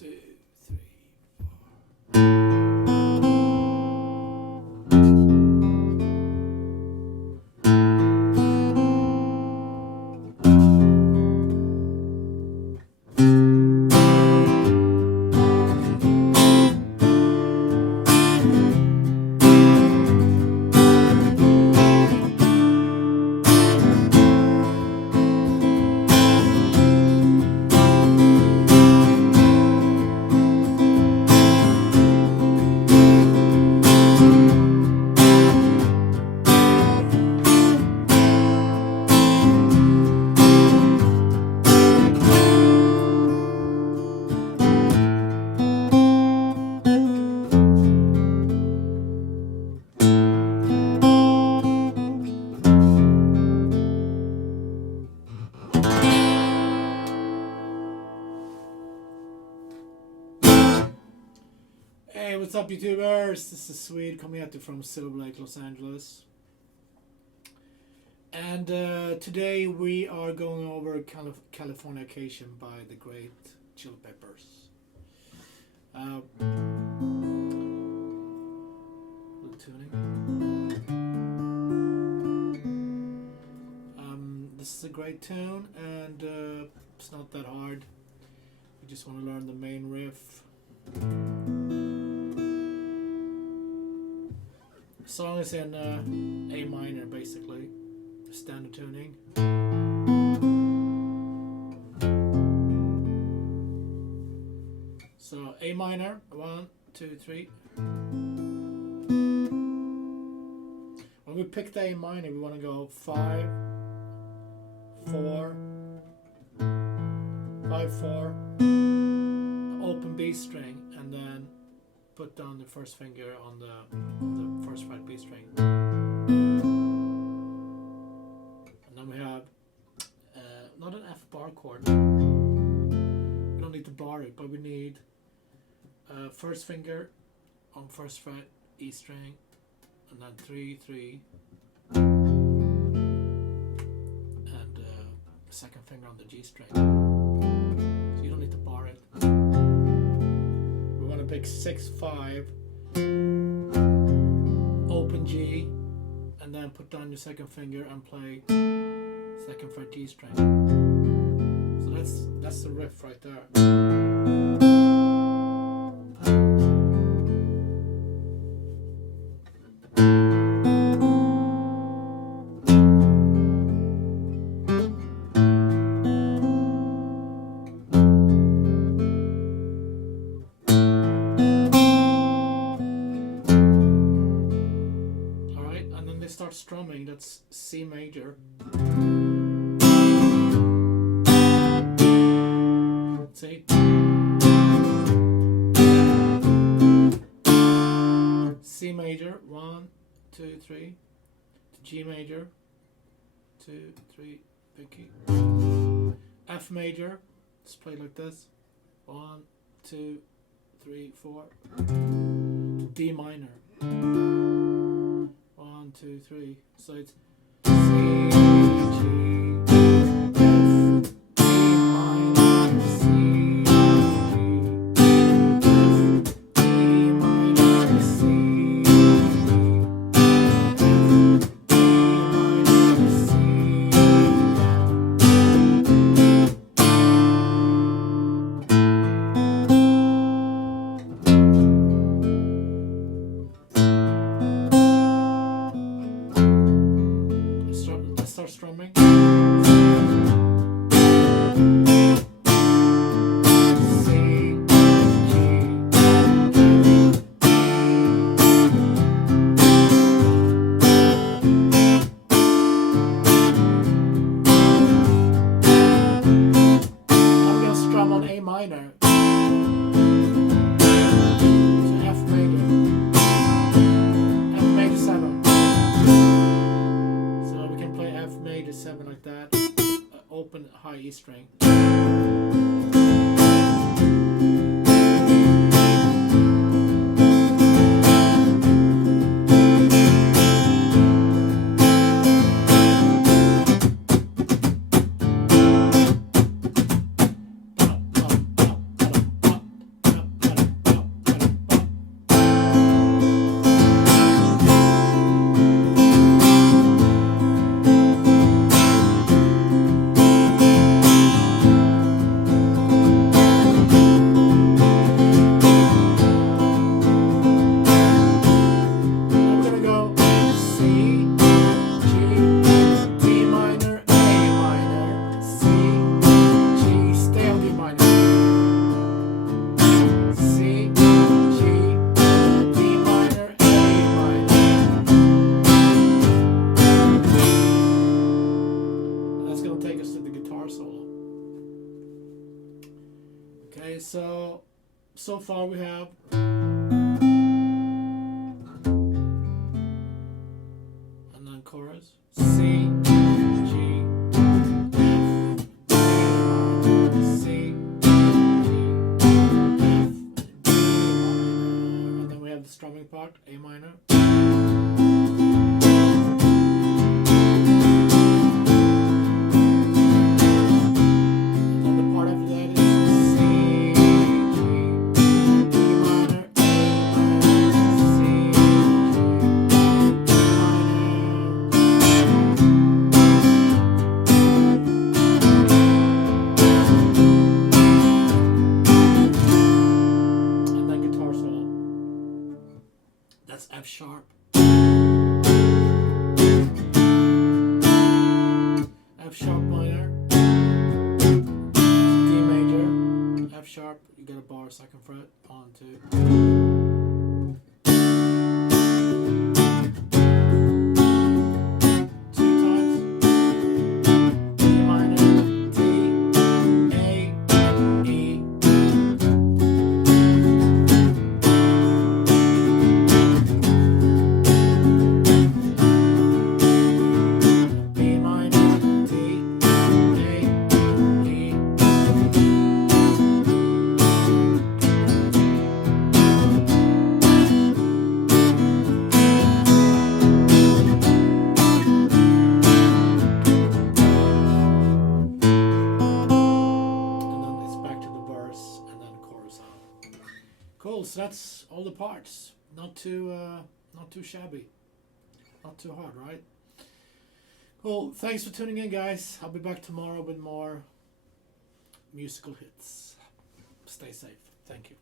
2, 3, Hey, what's up, YouTubers? This is Swede coming at you from Silver Lake, Los Angeles. And today we are going over Californication by the great Chili Peppers. Little tuning. This is a great tune, and it's not that hard. We just want to learn the main riff. The song is in A minor, basically, standard tuning. So A minor, 1, 2, 3. When we pick the A minor, we want to go 5, 4, 5, 4, open B string, and then put down the first finger on the first fret B string. And then we have not an F bar chord. We don't need to bar it, but we need first finger on first fret E string, and then 3, 3, and second finger on the G string. So you don't need to bar it. Pick 6, 5, open G, and then put down your second finger and play second fret G string. So that's the riff right there. Start strumming, that's C major. See? C major, 1, 2, 3. To G major, 2, 3, big key. F major, let's play like this. 1, 2, 3, 4. To D minor. 1, 2, 3. So it's C, G, F, A minor, C, G, F, A minor, C, G, F, A minor, C. Start strumming. I'm gonna strum on A minor. So F major. F major 7. So we can play F major 7 like that. Open high E string. So far we have and then chorus C, G, F, C, G, F, D minor, and then we have the strumming part, A minor. F sharp, F sharp minor, D major, F sharp, you get a bar, second fret, 1, 2. Cool, so that's all the parts. Not too shabby. Not too hard, right? Cool, thanks for tuning in, guys. I'll be back tomorrow with more musical hits. Stay safe. Thank you.